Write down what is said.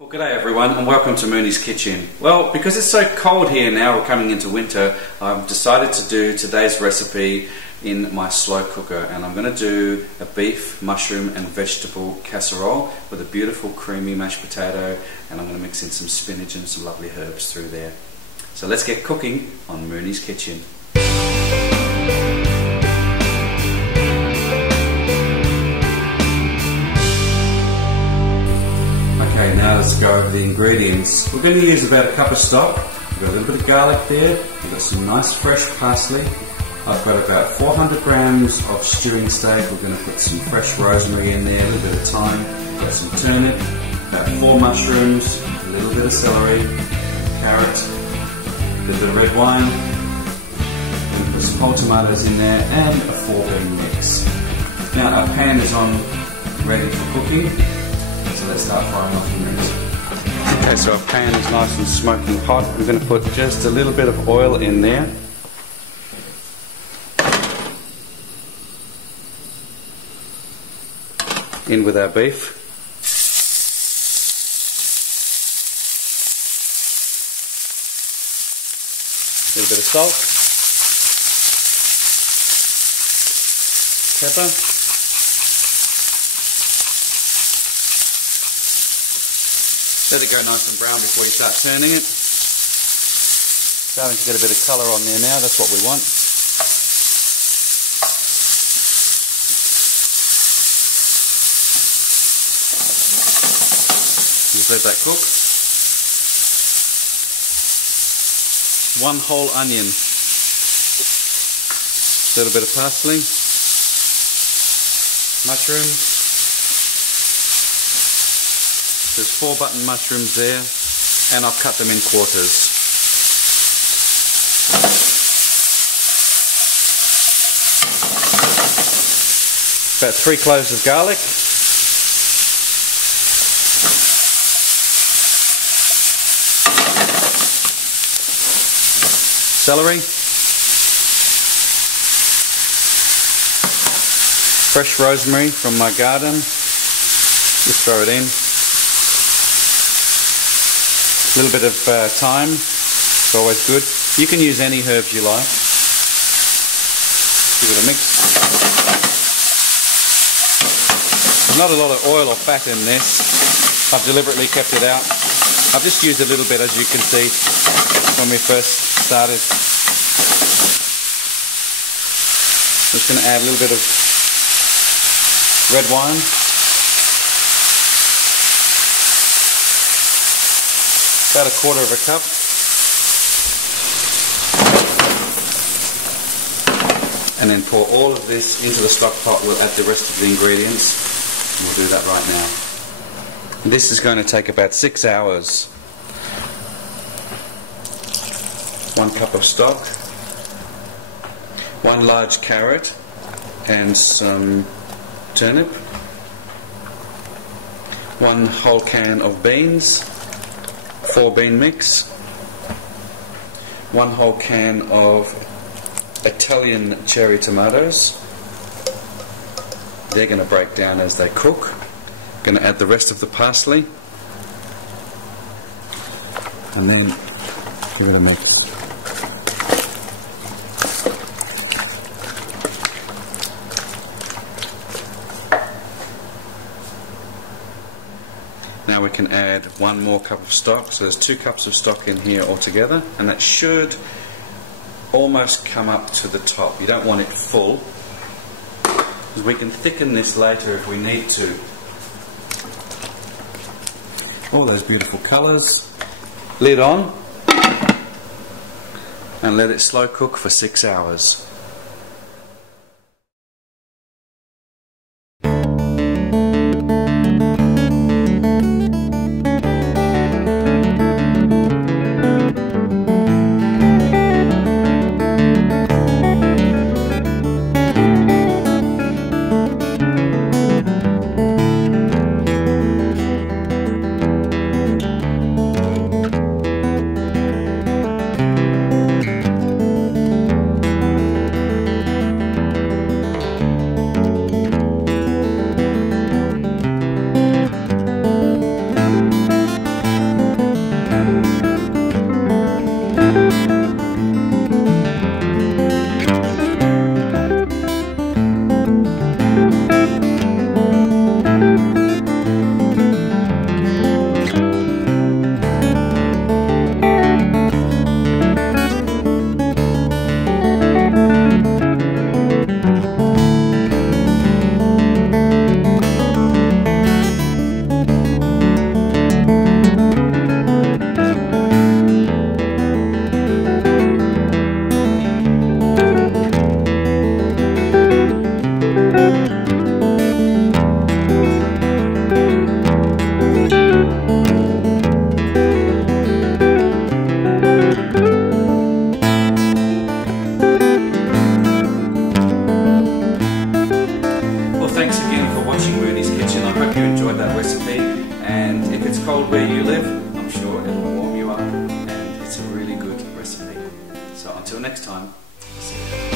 Well, g'day everyone and welcome to Mooney's Kitchen. Well, because it's so cold here now, we're coming into winter, I've decided to do today's recipe in my slow cooker, and I'm going to do a beef, mushroom and vegetable casserole with a beautiful creamy mashed potato, and I'm going to mix in some spinach and some lovely herbs through there. So let's get cooking on Mooney's Kitchen. Okay, now let's go over the ingredients. We're going to use about a cup of stock. We've got a little bit of garlic there. We've got some nice fresh parsley. I've got about 400 grams of stewing steak. We're going to put some fresh rosemary in there, a little bit of thyme. We've got some turnip, about 4 mushrooms, a little bit of celery, carrot, a little bit of red wine. We're going to put some whole tomatoes in there and a 4-bean mix. Now our pan is on, ready for cooking. So let's start frying off the meat. Okay, so our pan is nice and smoking hot. We're going to put just a little bit of oil in there. In with our beef. A little bit of salt. Pepper. Let it go nice and brown before you start turning it. Starting to get a bit of colour on there now, that's what we want. Just let that cook. 1 whole onion. A little bit of parsley. Mushrooms. There's 4 button mushrooms there, and I've cut them in quarters. About 3 cloves of garlic. Celery. Fresh rosemary from my garden. Just throw it in. A little bit of thyme, it's always good. You can use any herbs you like. Give it a mix. There's not a lot of oil or fat in this. I've deliberately kept it out. I've just used a little bit, as you can see, when we first started. Just going to add a little bit of red wine. About a 1/4 of a cup. And then pour all of this into the stock pot. We'll add the rest of the ingredients. We'll do that right now. This is going to take about 6 hours. 1 cup of stock. 1 large carrot and some turnip. 1 whole can of beans. 4-bean mix, 1 whole can of Italian cherry tomatoes. They're going to break down as they cook. Going to add the rest of the parsley, and then give it a mix. Now we can add 1 more cup of stock, so there's 2 cups of stock in here altogether, and that should almost come up to the top. You don't want it full, because we can thicken this later if we need to. All those beautiful colours. Lid on, and let it slow cook for 6 hours. you live, I'm sure it'll warm you up, and it's a really good recipe. So until next time, see you.